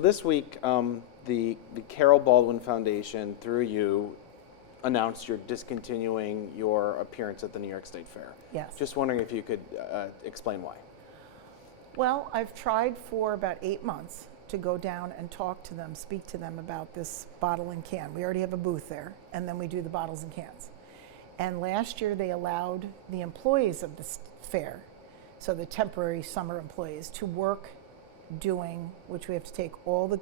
This week, the Carol Baldwin Foundation, through you, announced you're discontinuing your appearance at the New York State Fair. Yes. Just wondering if you could explain why. Well, I've tried for about 8 months to go down and talk to them, speak to them about this bottle and can. We already have a booth there, and then we do the bottles and cans. And last year they allowed the employees of the fair, so the temporary summer employees, to work doing, which we have to take all the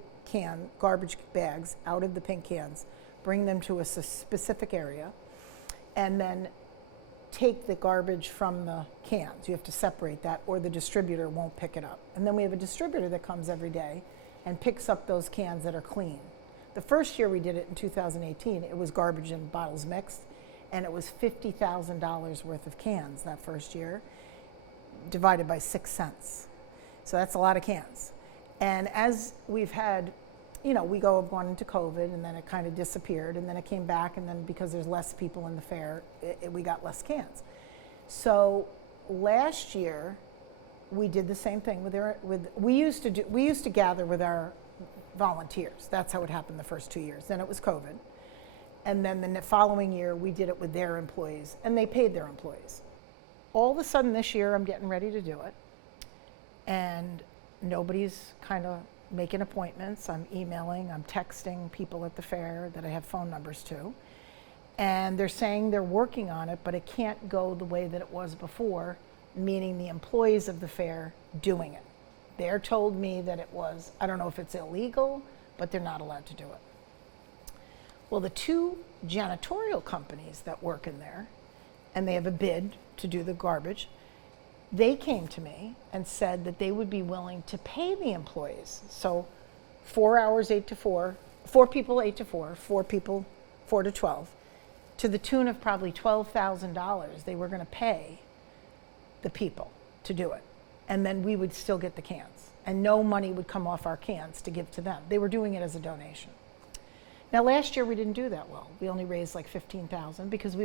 garbage bags out of the pink cans, bring them to a specific area, and then take the garbage from the cans. You have to separate that or the distributor won't pick it up. And then we have a distributor that comes every day and picks up those cans that are clean. The first year we did it in 2018, it was garbage and bottles mixed, and it was $50,000 worth of cans that first year, divided by 6 cents. So that's a lot of cans. And as we've had, we have gone into COVID, and then it kind of disappeared, and then it came back, and then because there's less people in the fair, we got less cans. So last year, we did the same thing we used to gather with our volunteers. That's how it happened the first 2 years. Then it was COVID. And then the following year, we did it with their employees, and they paid their employees. All of a sudden this year, I'm getting ready to do it. And nobody's kind of making appointments. I'm emailing, I'm texting people at the fair that I have phone numbers to. And they're saying they're working on it, but it can't go the way that it was before, meaning the employees of the fair doing it. They're told me that it was, I don't know if it's illegal, but they're not allowed to do it. Well, the 2 janitorial companies that work in there, and they have a bid to do the garbage, they came to me and said that they would be willing to pay the employees. So 4 hours, 8 to 4, 4 people, 8 to 4, 4 people, 4 to 12, to the tune of probably $12,000 they were going to pay the people to do it. And then we would still get the cans. And no money would come off our cans to give to them. They were doing it as a donation. Now last year we didn't do that well. We only raised like $15,000 because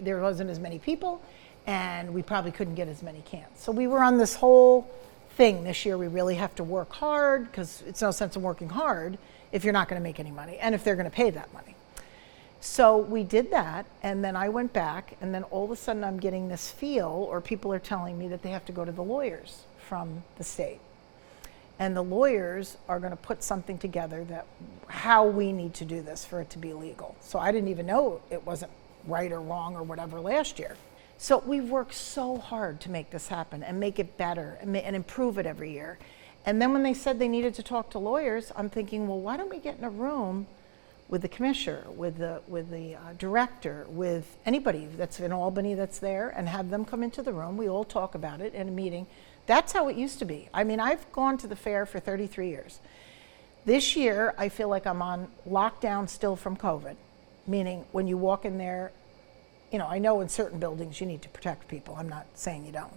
there wasn't as many people, and we probably couldn't get as many cans. So we were on this whole thing this year. We really have to work hard because it's no sense in working hard if you're not going to make any money and if they're going to pay that money. So we did that, and then I went back, and then all of a sudden I'm getting this feel, or people are telling me that they have to go to the lawyers from the state. And the lawyers are going to put something together that how we need to do this for it to be legal. So I didn't even know it wasn't right or wrong or whatever last year. So we've worked so hard to make this happen and make it better and improve it every year. And then when they said they needed to talk to lawyers, I'm thinking, well, why don't we get in a room with the commissioner, with the director, with anybody that's in Albany that's there, and have them come into the room. We all talk about it in a meeting. That's how it used to be. I mean, I've gone to the fair for 33 years. This year, I feel like I'm on lockdown still from COVID, meaning when you walk in there, I know in certain buildings you need to protect people. I'm not saying you don't.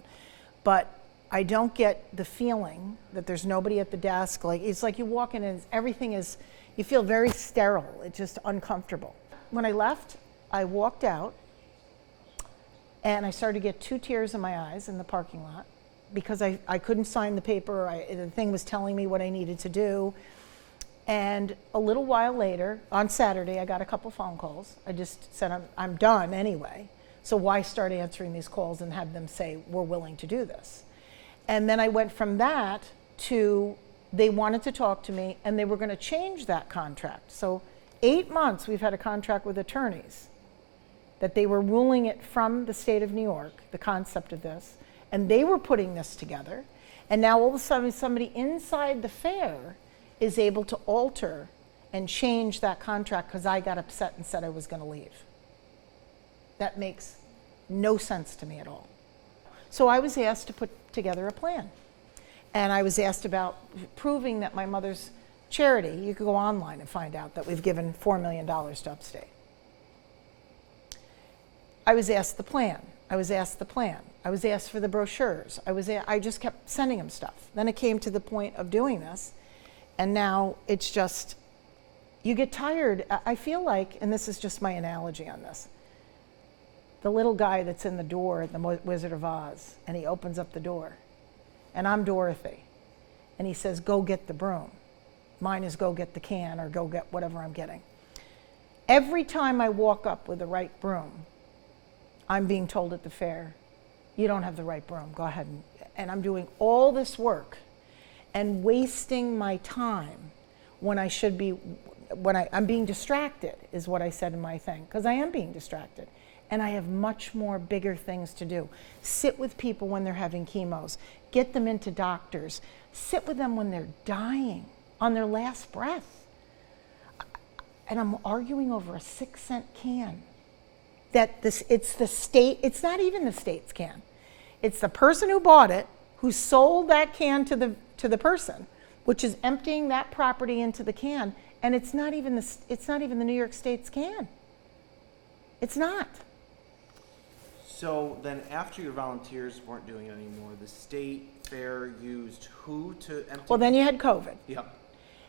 But I don't get the feeling that there's nobody at the desk. It's like you walk in and you feel very sterile. It's just uncomfortable. When I left, I walked out and I started to get 2 tears in my eyes in the parking lot because I couldn't sign the paper. The thing was telling me what I needed to do. And a little while later, on Saturday, I got a couple phone calls. I just said, I'm done anyway. So why start answering these calls and have them say, we're willing to do this? And then I went from that to, they wanted to talk to me, and they were going to change that contract. So 8 months we've had a contract with attorneys that they were ruling it from the state of New York, the concept of this, and they were putting this together. And now all of a sudden somebody inside the fair is able to alter and change that contract because I got upset and said I was going to leave. That makes no sense to me at all. So I was asked to put together a plan. And I was asked about proving that my mother's charity, you could go online and find out that we've given $4 million to Upstate. I was asked the plan. I was asked for the brochures. I just kept sending them stuff. Then it came to the point of doing this. And now it's just, you get tired. I feel like, and this is just my analogy on this, the little guy that's in the door at the Wizard of Oz, and he opens up the door, and I'm Dorothy, and he says, go get the broom. Mine is go get the can or go get whatever I'm getting. Every time I walk up with the right broom, I'm being told at the fair, you don't have the right broom, go ahead. And I'm doing all this work and wasting my time when I should be, I'm being distracted, is what I said in my thing, because I am being distracted. And I have much more bigger things to do. Sit with people when they're having chemos, get them into doctors, sit with them when they're dying, on their last breath. And I'm arguing over a 6-cent can. It's the state, it's not even the state's can. It's the person who bought it, who sold that can to the person, which is emptying that property into the can, and it's not even the New York State's can. It's not. So then after your volunteers weren't doing it anymore, the state fair used who to empty? Well, then you had COVID. Yep.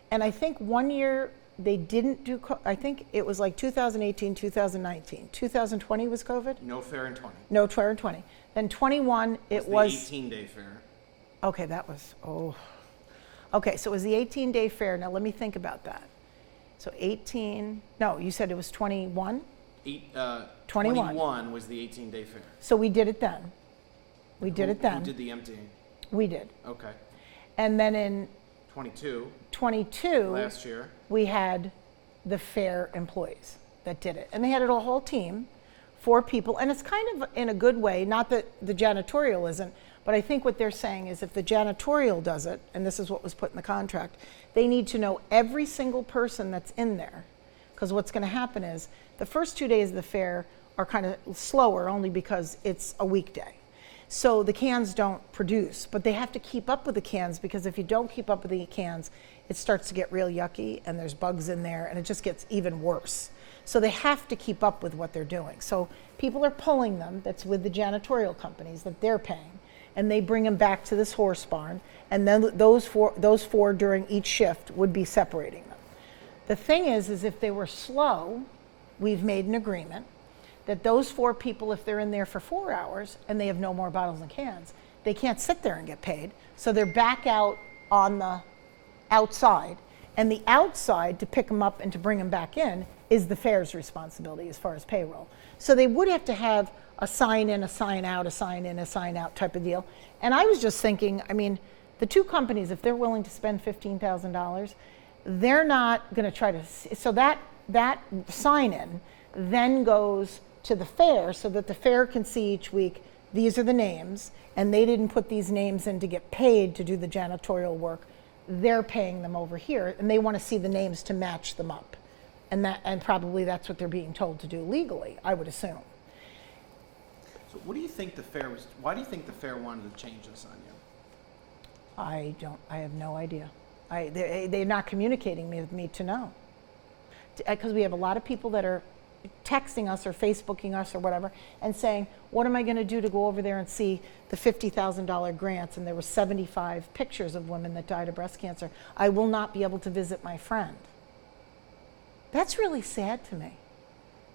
And I think one year they didn't do, I think it was like 2018, 2019. 2020 was COVID? No fair in 20. No fair in 20. Then 21, it was. The 18-day fair. Okay, that was, Okay, so it was the 18-day fair. Now let me think about that. So 18, no, you said it was 21? 21 was the 18-day fair. So we did it then. We did it Who then. did the emptying? We did. Okay. And then in 22, last year, we had the fair employees that did it. And they had a whole team, 4 people. And it's kind of in a good way, not that the janitorial isn't, but I think what they're saying is if the janitorial does it, and this is what was put in the contract, they need to know every single person that's in there. Because what's going to happen is the first 2 days of the fair are kind of slower only because it's a weekday. So the cans don't produce, but they have to keep up with the cans, because if you don't keep up with the cans, it starts to get real yucky and there's bugs in there and it just gets even worse. So they have to keep up with what they're doing. So people are pulling them, that's with the janitorial companies that they're paying, and they bring them back to this horse barn, and then those four during each shift would be separating them. The thing is if they were slow, we've made an agreement that those 4 people, if they're in there for 4 hours and they have no more bottles and cans, they can't sit there and get paid. So they're back out on the outside. And the outside, to pick them up and to bring them back in, is the fair's responsibility as far as payroll. So they would have to have a sign in, a sign out, a sign in, a sign out type of deal. And I was just thinking, I mean, the 2 companies, if they're willing to spend $15,000, they're not going to try to, so that sign in then goes to the fair so that the fair can see each week, these are the names, and they didn't put these names in to get paid to do the janitorial work. They're paying them over here, and they want to see the names to match them up. And probably that's what they're being told to do legally, I would assume. So what do you think why do you think the fair wanted to change this on you? I have no idea. They're not communicating with me to know. Because we have a lot of people that are texting us or Facebooking us or whatever and saying, what am I going to do to go over there and see the $50,000 grants? And there were 75 pictures of women that died of breast cancer. I will not be able to visit my friend. That's really sad to me,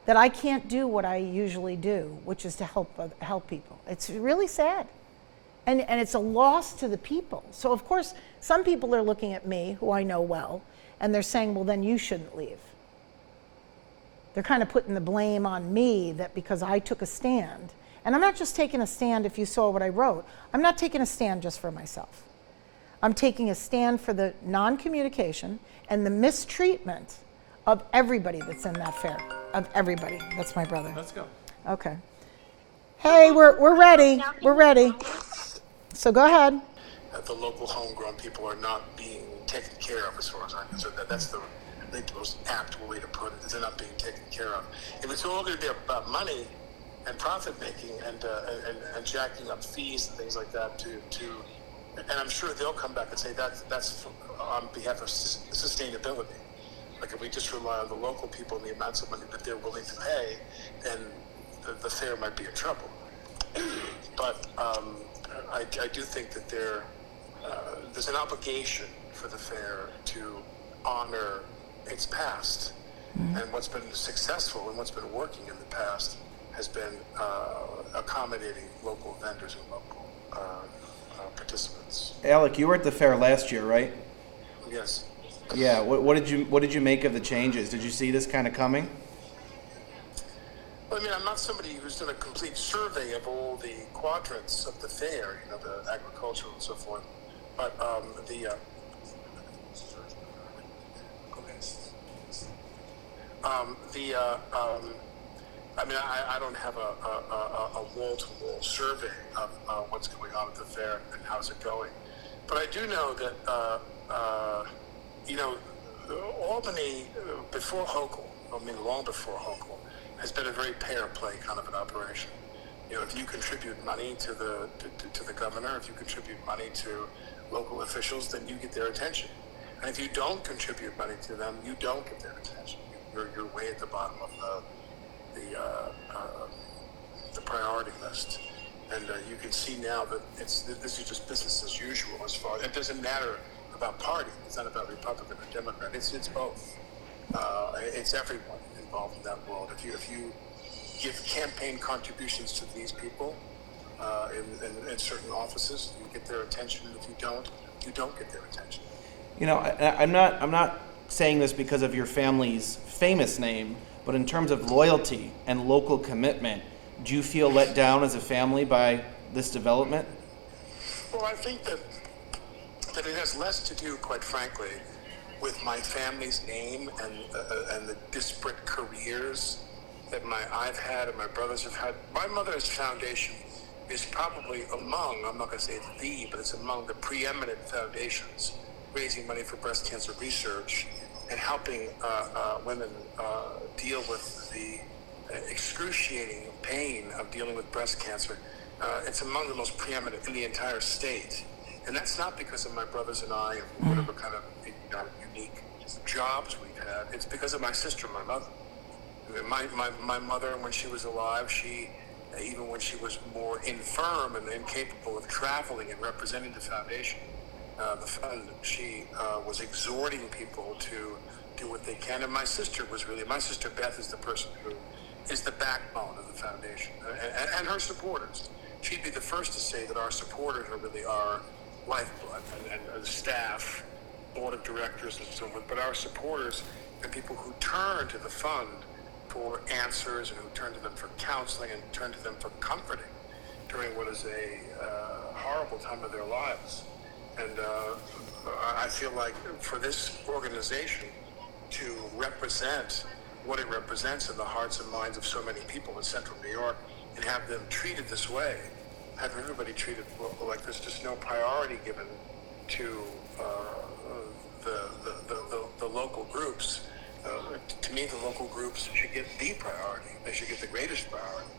that I can't do what I usually do, which is to help people. It's really sad. And it's a loss to the people. So of course, some people are looking at me, who I know well, and they're saying, well, then you shouldn't leave. They're kind of putting the blame on me that because I took a stand. And I'm not just taking a stand, if you saw what I wrote, I'm not taking a stand just for myself. I'm taking a stand for the non-communication and the mistreatment of everybody that's in that fair, of everybody. That's my brother. Let's go. Okay. Hey, we're ready. We're ready. So go ahead. The local homegrown people are not being taken care of, as far as I'm concerned. That's the most apt way to put it, is they're not being taken care of. If it's all going to be about money and profit making and jacking up fees and things like that and I'm sure they'll come back and say that's on behalf of sustainability. Like if we just rely on the local people and the amounts of money that they're willing to pay, then the fair might be in trouble. But I do think that there's an obligation for the fair to honor its past, and what's been successful and what's been working in the past has been accommodating local vendors and local participants. Alec, you were at the fair last year, right? Yes. Yeah. What did you make of the changes? Did you see this kind of coming? Well, I mean, I'm not somebody who's done a complete survey of all the quadrants of the fair, the agricultural and so forth. But I mean, I don't have a wall-to-wall survey of what's going on at the fair and how's it going. But I do know that, Albany, before Hochul, I mean, long before Hochul, has been a very pay-or-play kind of an operation. If you contribute money to the governor, if you contribute money to local officials, then you get their attention. And if you don't contribute money to them, you don't get their attention. You're way at the bottom of the priority list. And you can see now that this is just business as usual as far. It doesn't matter about party. It's not about Republican or Democrat. It's both. It's everyone involved in that world. If you give campaign contributions to these people in certain offices, you get their attention. If you don't get their attention. I'm not saying this because of your family's famous name, but in terms of loyalty and local commitment, do you feel let down as a family by this development? Well, I think that it has less to do, quite frankly, with my family's name and the disparate careers that I've had and my brothers have had. My mother's foundation is probably among, I'm not going to say it's the, but it's among the preeminent foundations raising money for breast cancer research and helping women deal with the excruciating pain of dealing with breast cancer. It's among the most preeminent in the entire state. And that's not because of my brothers and I and whatever kind of unique jobs we've had. It's because of my sister, my mother. My mother, when she was alive, even when she was more infirm and incapable of traveling and representing the foundation, the fund, she was exhorting people to do what they can. And my sister Beth is the person who is the backbone of the foundation and her supporters. She'd be the first to say that our supporters are really our lifeblood and the staff, board of directors and so forth, but our supporters and people who turn to the fund for answers and who turn to them for counseling and turn to them for comforting during what is a horrible time of their lives. And I feel like for this organization to represent what it represents in the hearts and minds of so many people in central New York and have them treated this way, have everybody treated like there's just no priority given to the local groups. To me, the local groups should get the priority. They should get the greatest priority.